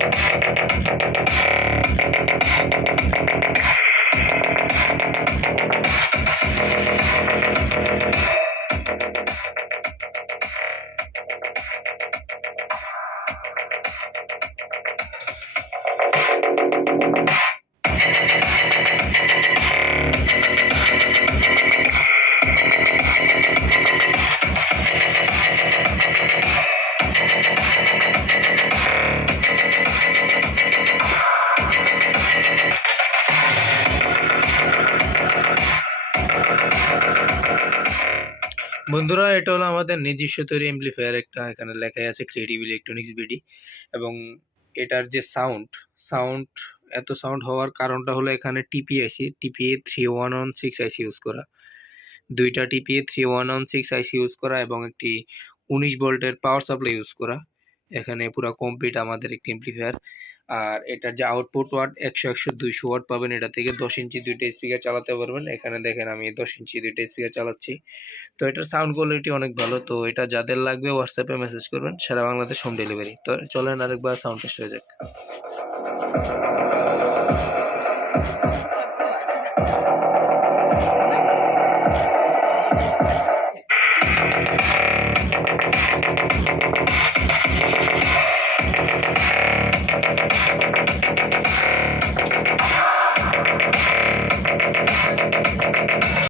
Thank you. বন্ধুরা, এটা হলো আমাদের নিজস্ব তৈরি এমপ্লিফায়ার একটা। এখানে লেখাই আছে ক্রিয়েটিভ ইলেকট্রনিক্স বিডি এবং এটার যে সাউন্ড সাউন্ড এত সাউন্ড হওয়ার কারণটা হলো এখানে TP IC TPA three one one six IC use করা। দুইটা TPA three one one six IC use করা এবং একটি উনিশ ভোল্টের পাওয়ার সাপ্লাই ইউজ করা। এখানে পুরো কমপ্লিট আমাদের একটি এমপ্লিফায়ার আর এটার যে আউটপুট ওয়াট একশো একশো দুইশো ওয়াট পাবেন, এটা থেকে দশ ইঞ্চি দুইটা স্পিকার চালাতে পারবেন। এখানে দেখেন আমি দশ ইঞ্চি দুইটা স্পিকার চালাচ্ছি। তো এটার সাউন্ড কোয়ালিটি অনেক ভালো, তো এটা যাদের লাগবে হোয়াটসঅ্যাপে মেসেজ করবেন, সারা বাংলাদেশ হোম ডেলিভারি তো চলেন আরেকবার সাউন্ড টেস্ট হয়ে যাক।